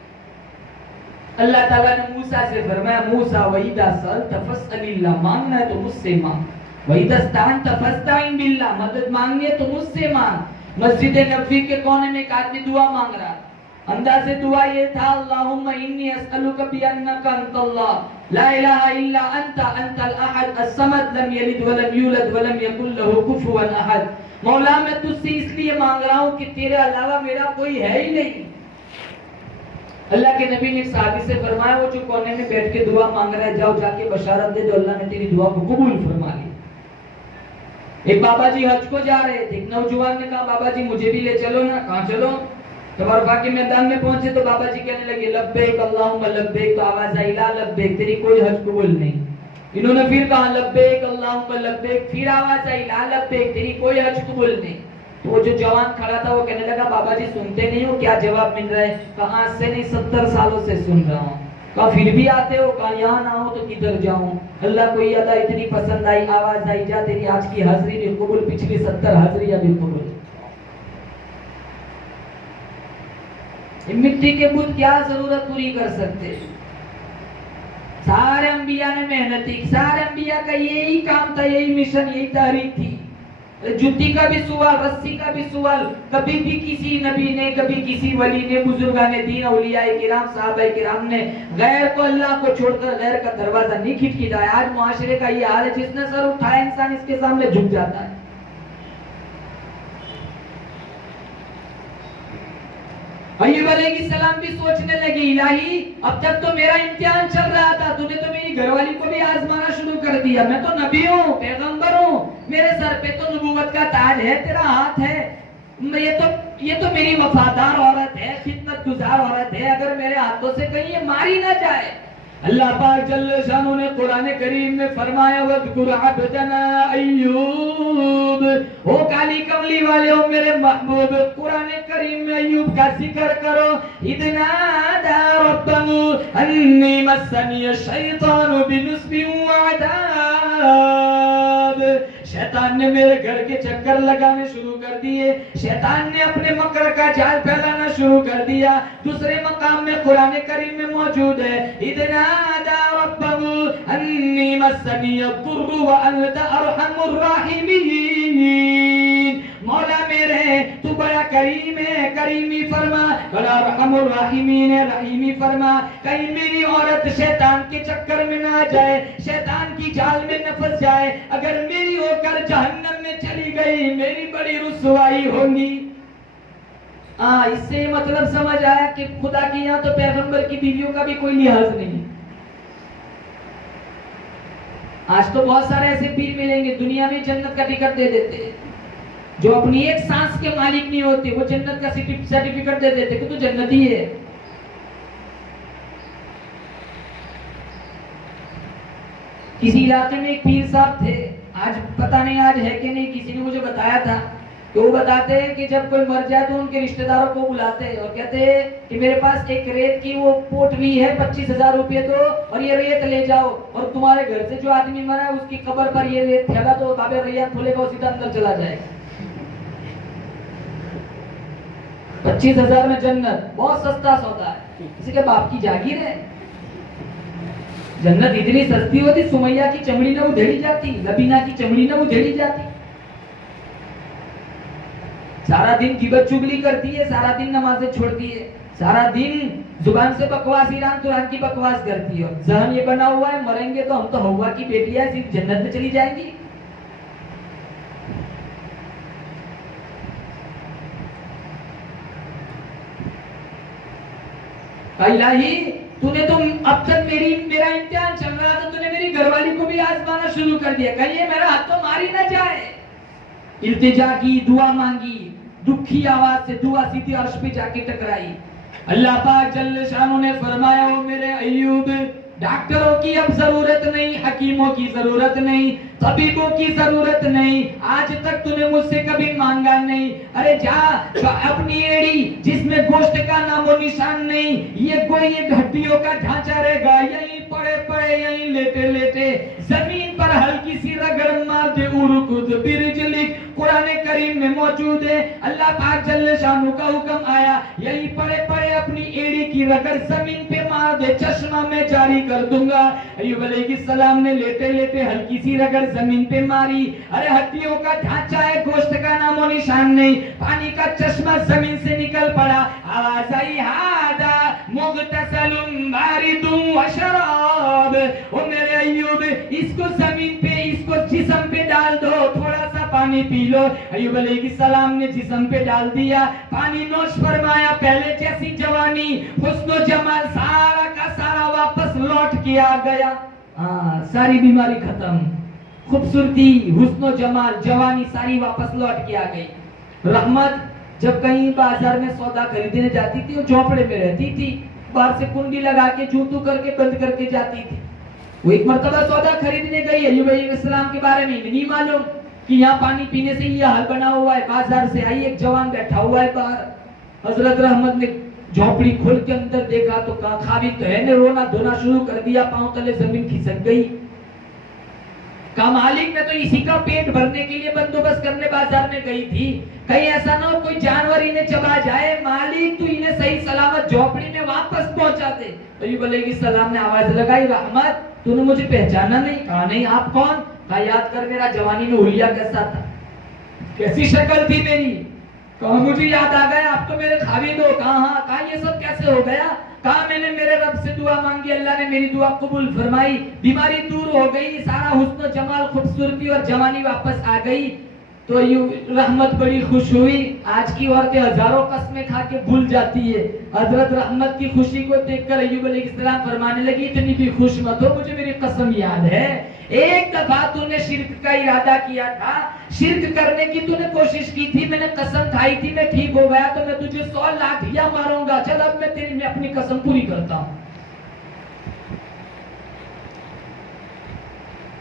अल्लाह ताला ने मूसा से फरमाया, मूसा वहीदा सल तफस्सलिल्लाह, मांगना है तो मुझसे मांग, वहीदस्तान तफस्ताइन बिल्लाह, मदद मांगनी है तो मुझसे मांग। मस्जिद नबवी के कोने में एक आदमी दुआ मांग रहा, अंदाज़े दुआ ये था, अल्लाहुम्मा इन्नी अस्अलुका बिअन्नका अंतल्लाह ला इलाहा इल्ला अंता अंतल अहद अस्समद लम यलिद वलम यूलद वलम यकुल लहू कुफुवन अहद। मौला मैं तुझसे इसलिए मांग रहा हूँ कि तेरे अलावा मेरा कोई है ही नहीं। अल्लाह के नबी ने साहबी से फरमाया, वो जो कोने में बैठ के दुआ मांग रहा है, जाओ जाके बशारत दे दो, अल्लाह ने तेरी दुआ को कबूल फरमा ली। एक बाबा जी हज को जा रहे थे, एक नौजवान ने कहा, बाबा जी मुझे भी ले चलो ना। कहाँ चलो? तो अरफा के मैदान में पहुंचे तो बाबा जी कहने लगे, लब्बैक अल्लाहुम्मा लब्बैक। तो आवाज आई, ला लब्बैक, तेरी कोई हज कबूल नहीं। इन्होंने फिर कहा, लब्बैक अल्लाहुम्मा लब्बैक। फिर आवाज आई, ला लब्बैक, तेरी कोई हज कबूल नहीं। तो वो जो जवान खड़ा था वो कहने लगा, बाबा जी सुनते नहीं हो क्या जवाब मिल रहा है? कहा आज से नहीं 70 सालों से सुन रहा हूँ। कहा फिर भी आते हो? कहा यहाँ ना हो तो किधर जाऊं? अल्लाह को ये अदा इतनी पसंद आई, आवाज आई, जा तेरी आज की हाजिरी भी कबूल, पिछली 70 हाजिरियां भी कबूल। मिट्टी के बुत क्या जरूरत पूरी कर सकते? सारे अंबिया ने मेहनत की, सारे अंबिया का यही काम था, यही मिशन, यही तारीख थी। जुत्ती का भी सवाल, रस्सी का भी सवाल, कभी भी किसी नबी ने, कभी किसी वली ने, बुजुर्गाने दीन, औलियाए किराम, सहाबाए किराम ने गैर को, अल्लाह को छोड़कर गैर का दरवाजा नहीं खिटखिटाया। आज मुआशरे का ये हाल है, जिसने सर उठाया इंसान इसके सामने झुक जाता है। अय्यूब अलैहिस्सलाम भी सोचने लगे, इलाही अब तक तो मेरा इम्तिहान चल रहा था, तूने तो मेरी घरवाली को भी आजमाना शुरू कर दिया। मैं तो नबी हूँ, पैगंबर हूँ, मेरे सर पे तो नबूवत का ताज है, तेरा हाथ है। ये तो मेरी वफादार औरत है, खिदमत गुजार औरत है, अगर मेरे हाथों से कहीं ये मारी ना जाए। अल्लाह पाक जल्ल शानु ने कुरान करीम में फरमाया, वज़कुर अब्दना अय्यूब, ओ काली कमली वाले हो मेरे महबूब, कुरान करीम में अय्यूब का जिक्र करो। इदना दा रब्बहु अन्नी मस्सनी शैतानु बिनुस्बिन व अदाब। शैतान ने मेरे घर के चक्कर लगाने शुरू कर दिए, शैतान ने अपने मकर का जाल फैलाना शुरू कर दिया। दूसरे मकाम में कुरान करीम में मौजूद है, इदना दा रब्बहु अन्नी मस्सनी अद्दुर्रु व अंत अरहमुर राहिमीन। मौला मेरे तू बड़ा करीम है, करीमी फरमा, बड़ा रहमुर राहिमीन है, रहीमी फरमा। कहीं मेरी औरत शैतान के चक्कर में ना जाए, शैतान की जाल में न फंस जाए। अगर मेरी होकर जहन्नम में चली गई, मेरी बड़ी रुसवाई होगी। हाँ, इससे मतलब समझ आया कि खुदा के यहाँ तो पैगंबर की बीवियों का भी कोई लिहाज नहीं। आज तो बहुत सारे ऐसे पीर मिलेंगे दुनिया में जन्नत का टिकट दे देते हैं, जो अपनी एक सांस के मालिक नहीं होते, वो जन्नत का सर्टिफिकेट दे देते कि तू जन्नती है। किसी इलाके में एक पीर साहब थे, आज पता नहीं आज है कि नहीं, किसी ने मुझे बताया था। तो वो बताते हैं कि जब कोई मर जाए तो उनके रिश्तेदारों को बुलाते हैं और कहते हैं कि मेरे पास एक रेत की वो पोटली है, 25,000 रुपये दो और ये रेत ले जाओ, और तुम्हारे घर से जो आदमी मरा है उसकी कब्र पर ये रेत फैला तो बाबे रैया खोलेगा और सीधा अंदर चला जाएगा। 25,000 में जन्नत, बहुत सस्ता सौदा है, किसी के बाप की जागीर है। जन्नत इतनी सस्ती होती, सुमैया की चमड़ी न उधेड़ी जाती, लबीना की चमड़ी न उधेड़ी जाती। सारा दिन गिबत चुगली करती है, सारा दिन नमाजें छोड़ती है, सारा दिन जुबान से बकवास, ईरान तुरान की बकवास करती है। जहन ये बना हुआ है मरेंगे तो हम तो हवा की बेटियां सिर्फ जन्नत में चली जाएंगी। इलाही तूने तो अब तक मेरा इम्तिहान चल रहा था, तूने मेरी घरवाली को भी आजमाना शुरू कर दिया, कहीं मेरा हाथ तो मारी ना जाए। इल्तिजा की, दुआ मांगी, दुखी आवाज से दुआ सीधी अर्श पे जाके टकराई। अल्लाह पाक जल्ल शानू ने फरमाया, ओ मेरे अय्यूब, डॉक्टरों की अब जरूरत नहीं, हकीमों की जरूरत नहीं, तबीबों की जरूरत नहीं, आज तक तूने मुझसे कभी मांगा नहीं। अरे जा अपनी एड़ी जिसमें गोश्त का नामो निशान नहीं, ये कोई एक हड्डियों का ढांचा रहेगा, यहीं पड़े पड़े यहीं लेटे लेटे जमीन पर हल्की सी रगड़ मार दे, उरुकुद बिरजलिक कुरान करीम में मौजूद है। अल्लाह पाक जल्ल शानू का हुक्म आया, यहीं पड़े पड़े अपनी एड़ी की रगड़ जमीन पे मार दे, चश्मा में जारी कर दूंगा। अय्यूब अलैहिस्सलाम ने लेटे लेटे हल्की सी रगड़ जमीन पे मारी। अरे हड्डियों का ढांचा है, गोश्त का नामो निशान नहीं, पानी का चश्मा जमीन से निकल पड़ा। आवाज आई, हादा मुगतसलुम बारिदुम व शराब। ओ मेरे अय्यूब, इसको जमीन पे, इसको जिस्म पे डाल दो, थोड़ा सा पानी पी लो। अय्यूब अलैहिस्सलाम ने जिस्म पे डाल दिया, पानी नोश फरमाया, पहले जैसी जवानी, हुस्न जमाल सारा का सारा वापस लौट के आ गया। सारी बीमारी खत्म, खूबसूरती, हुस्न जमाल, जवानी सारी वापस लौट के आ गई। रहमत जब कहीं बाजार में सौदा खरीदने जाती थी, वो झोपड़े में रहती थी, बाहर से कुंडी लगा के जूतू करके बंद करके जाती थी। वो एक मर्तबा सौदा खरीदने गई, अय्यूब अलैहिस्सलाम के बारे में नहीं मालूम कि यहाँ पानी पीने से ये हाल बना हुआ है। बाजार से आई, एक जवान बैठा हुआ है बाहर। हजरत रहमत ने झोपड़ी खोल के अंदर देखा तो कहा, खावी तो है, ने रोना धोना शुरू कर दिया, पांव तले जमीन खिसक गई। का मालिक, मैं तो इसी का पेट भरने के लिए बंदोबस्त करने बाजार में गई थी, कहीं ऐसा ना हो कोई जानवर इन्हें चबा जाए, मालिक तू इन्हें सही सलामत झोपड़ी में वापस पहुंचा दे। अय्यूब अलैहिस्सलाम ने आवाज लगाई, रहमत तूने मुझे पहचाना नहीं? कहा नहीं, आप कौन? कहा याद कर मेरा जवानी में हुलिया कैसा था, कैसी शक्ल थी मेरी। कहा मुझे याद आ गया, आप तो मेरे खाविद हो। कहा हाँ। कहा ये सब कैसे हो गया? कहा मैंने मेरे रब से दुआ मांगी, अल्लाह ने मेरी दुआ कबूल फरमाई, बीमारी दूर हो गई, सारा हुस्न जमाल खूबसूरती और जवानी वापस आ गई। तो रहमत बड़ी खुश हुई। आज की औरतें हजारों कस्में खा के भूल जाती है। हजरत रहमत की खुशी को देखकर अय्यूब अलैहिस्सलाम फरमाने लगी, इतनी भी खुश मत हो, मुझे मेरी कसम याद है, एक दफा तूने शिर्क का इरादा किया था, शिर्क करने की तूने कोशिश की थी, मैंने कसम खाई थी, मैं ठीक हो गया तो मैं तुझे 100 लाठियां मारूंगा। चल अब मैं अपनी कसम पूरी करता हूं।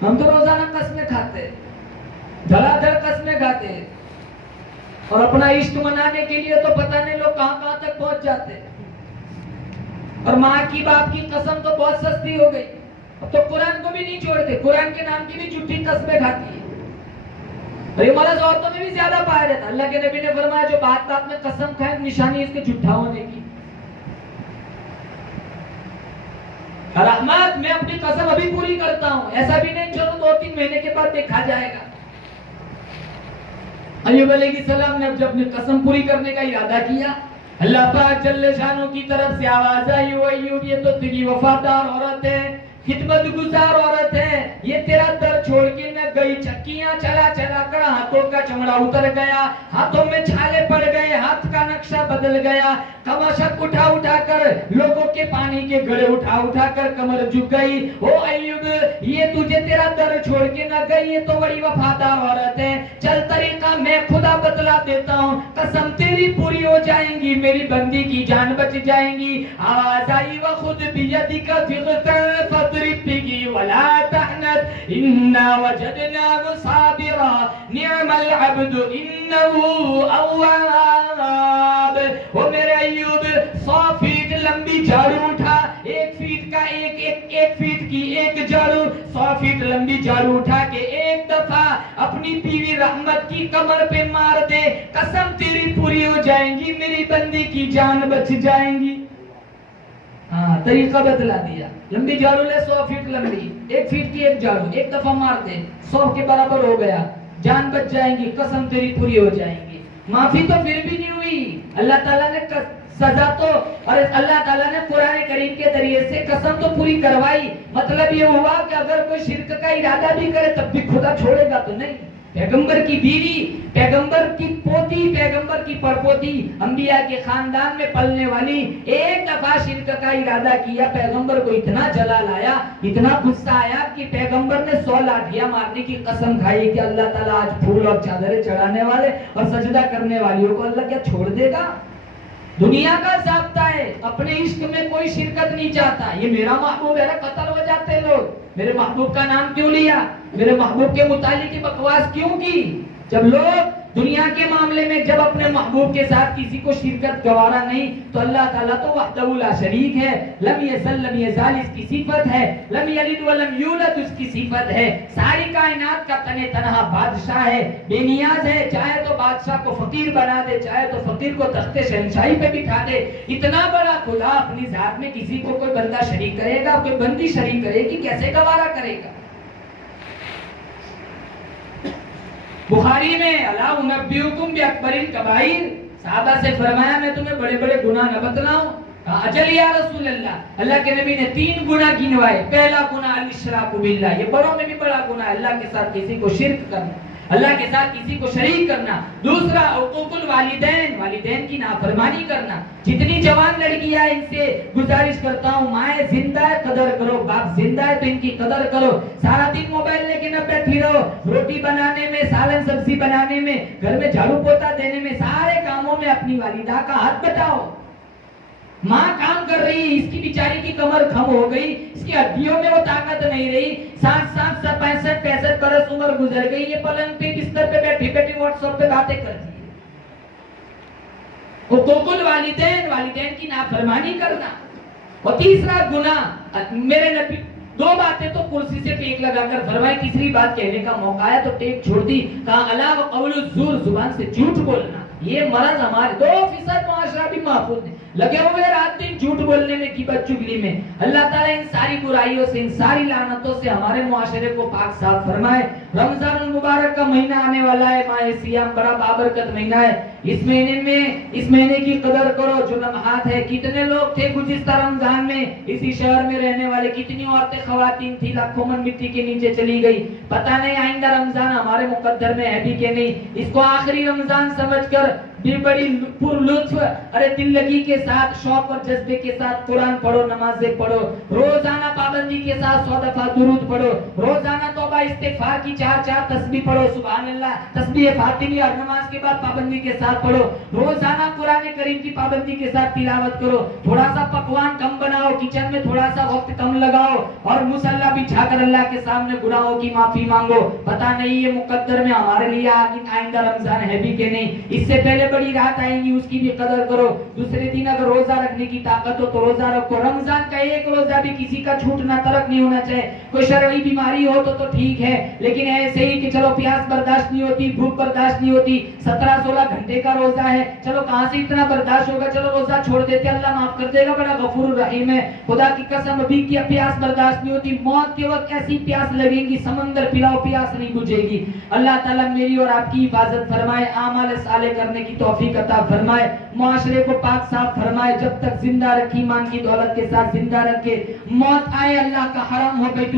हम तो रोजाना कस्में खाते, धड़ाधड़ कस्में खाते, और अपना इश्क मनाने के लिए तो पता नहीं लोग कहां कहां तक पहुंच जाते। और माँ की बाप की कसम तो बहुत सस्ती हो गई, अब तो कुरान को भी नहीं छोड़ते, कुरान के नाम की भी झूठी कस्में खाती है। और ये मर्द औरतों में भी ज्यादा पाया जाता। अल्लाह के नबी ने फरमाया, जो बात बात में कसम खाए निशानी इसके झूठा होने की। रहमत मैं अपनी कसम अभी पूरी करता हूं, ऐसा भी नहीं चलो 2-3 महीने के बाद देखा जाएगा। अय्यूब अलैहिस्सलाम ने जब अपनी कसम पूरी करने का इरादा किया, अल्लाह पाक जल्ले शानों की तरफ से आवाज आई, ओ अय्यूब ये तो तेरी वफादार औरत है, खिदमत गुजार औरत है, ये तेरा दर छोड़ के न गई, चक्कियां चला चला कर हाथों का चमड़ा उतर गया, हाथों में छाले पड़ गए, हाथ का नक्शा बदल गया। कमशक उठा उठा कर लोगों के पानी के घड़े उठा उठा कर कमर झुक गई। ओ अय्यूब, ये तुझे तेरा दर छोड़ के न गई, ये तो बड़ी वफादार औरत है। चल तरीका मैं खुदा बतला देता हूँ, कसम तेरी पूरी हो जाएंगी, मेरी बंदी की जान बच जाएंगी। आवाज आई व खुद बियदिका फिगतन फद्रिब बिही वला तहनत इन्ना वजदनाहु साबिरा निअमल अब्दु इन्नहु अव्वाब। ओ मेरे अय्यूब, 100 फीट लंबी झाड़ू उठा, 1 फीट का एक फीट की एक झाड़ू, 100 फीट लंबी झाड़ू उठा के एक दफा अपनी बीवी रहमत की कमर पे मार दे, कसम तेरी पूरी हो जाएंगी, मेरी बंदी की जान बच जाएंगी। हाँ, तरीका बतला दिया। लंबी झाड़ू ले, 100 फीट लंबी, 1 फीट की एक झाड़ू, एक दफा मार दे, 100 के बराबर हो गया, जान बच जाएंगी, कसम तेरी पूरी हो जाएंगी। माफी तो फिर भी नहीं हुई। अल्लाह ताला ने सजा तो, और अल्लाह ताला ने कुरान करीम के जरिए से कसम तो पूरी करवाई। मतलब ये हुआ कि अगर कोई शिर्क का इरादा भी करे तब भी खुदा छोड़ेगा तो नहीं। पैगंबर की बीवी, पैगंबर की पोती, पैगंबर की परपोती, अंबिया के खानदान में पलने वाली, एक दफा शिर्क का इरादा किया, पैगंबर को इतना जलाल आया, इतना गुस्सा आया कि पैगंबर ने 100 लाठियां मारने की कसम खाई कि अल्लाह ताला आज फूल और चादरें चढ़ाने वाले और सजदा करने वालियों को अल्लाह क्या छोड़ देगा। दुनिया का ज़ाब्ता है, अपने इश्क में कोई शिरकत नहीं चाहता। ये मेरा महबूब है, कत्ल हो जाते लोग। मेरे महबूब का नाम क्यों लिया, मेरे महबूब के मुतालिक की बकवास क्यों की। जब लोग दुनिया के मामले में जब अपने महबूब के साथ किसी को शिरकत गवारा नहीं, तो अल्लाह ताला तो वहदहु ला शरीक है, लम यज़ल लम यज़ाल इसकी सिफत है, लम यलिद व लम यूलद उसकी सिफत है, सारी कायनात का तने तनहा बादशाह है, बेनियाज है, चाहे तो बादशाह को फकीर बना दे, चाहे तो फकीर को तख्ते शहंशाही पे बिठा दे। इतना बड़ा खुदा अपनी जात में किसी को कोई बंदा शरीक करेगा, कोई बंदी शरीक करेगी, कैसे गवारा करेगा। बुखारी में अला उनब्बिउकुम बिअकबरिल कबाइर, साहबा से फरमाया मैं तुम्हें बड़े बड़े गुनाह न बतलाऊं। अजल या रसूल अल्लाह, अल्लाह के नबी ने 3 गुनाह गिनवाए। पहला गुनाह अल इशराकु बिल्लाह, ये बड़ों में भी बड़ा गुनाह, अल्लाह के साथ किसी को शिर्क करना, अल्लाह के साथ किसी को शरीक करना। दूसरा उकूकुल वालिदैन, वालिदैन की नाफरमानी करना। जितनी जवान लड़कियां, इनसे गुजारिश करता हूँ, माए जिंदा है कदर करो, बाप जिंदा है तो इनकी कदर करो। सारा दिन मोबाइल लेके न बैठी रहो, रोटी बनाने में, सालन सब्जी बनाने में, घर में झाड़ू पोता देने में, सारे कामों में अपनी वालिदा का हाथ बटाओ। माँ काम कर रही है, इसकी बेचारी की कमर खम हो गई, इसकी हड्डियों में वो ताकत नहीं रही, 60 65 बरस उम्र गुजर गई, ये पलंग पे बिस्तर पे बैठी बैठी व्हाट्सएप पे बातें करती है। हुकूकुल वालिदैन, वालिदैन की नाफरमानी करना। और तीसरा गुनाह, मेरे नबी 2 बातें तो कुर्सी से टेक लगाकर फरमाई, तीसरी बात कहने का मौका है तो टेक छोड़ दी। कहा अला व कौलु ज़ूर, जुबान से झूठ बोलना। ये मर्ज हमारे 2% मुआशरा भी महफूज है, लगे हुए रात दिन झूठ बोलने में, गिबत चुगली में। अल्लाह ताला इन सारी बुराइयों से, इन सारी लानतों से हमारे मुआशरे को पाक साफ फरमाए। रमजान मुबारक का महीना आने वाला है, माह सियाम बड़ा बाबरकत महीना है। इस महीने की कदर करो जो लम्हात है। कितने लोग थे गुज़िश्ता रमजान में इसी शहर में रहने वाले, कितनी औरतें खवातीन थी, लाखों मन मिट्टी के नीचे चली गई। पता नहीं आइंदा रमजान हमारे मुकद्दर में है भी कि नहीं। इसको आखिरी रमजान समझकर भी बड़ी पुरलुत्फ, अरे दिल लगी के साथ, शौक और जज्बे के साथ कुरान पढ़ो, नमाजें पढ़ो, रोजाना पाबंदी के साथ 100 दफा दुरूद पढ़ो, रोजाना तौबा इस्तिगफार की 4 तस्बीह पढ़ो, सुभान अल्लाह, तस्बीह फातिमी और नमाज के बाद पाबंदी के साथ पढ़ो, रोजाना कुरान करीम की पाबंदी के साथ तिलावत करो, थोड़ा सा पकवान कम बनाओ, किचन में थोड़ा सा वक्त कम लगाओ और मुसल्ला बिछाकर अल्लाह के सामने गुनाहों की माफी मांगो। पता नहीं ये मुकद्दर में हमारे लिए आइंदा रमजान है भी कि नहीं। इससे पहले बड़ी रात आएंगी, उसकी भी कदर करो। दूसरे दिन अगर रोजा रखने की ताकत हो तो रोजा रखो। रमजान का एक रोजा भी किसी का छूटना, तर्क नहीं होना चाहिए। कोई शरई बीमारी हो तो ठीक है, लेकिन ऐसे ही कि चलो प्यास बर्दाश्त नहीं होती, भूख बर्दाश्त नहीं होती, 17-16 घंटे का रोजा है, चलो कहां से इतना बर्दाश्त होगा, चलो रोजा छोड़ देते, अल्लाह माफ कर देगा, बड़ा गफूर रहीम है। खुदा की कसम अभी की प्यास बर्दाश्त नहीं होती, मौत के वक्त ऐसी प्यास लगेगी, समंदर पिलाओ, प्यास नहीं बुझेगी। अल्लाह ताला मेरी और आपकी हिफाजत फरमाए, आमाल साले करने की तौफीक अता फरमाए, मुआशरे को पाक साफ फरमाए, जब तक जिंदा रखी ईमान की दौलत के साथ जिंदा रखे, मौत आए अल्लाह का हरम हो गई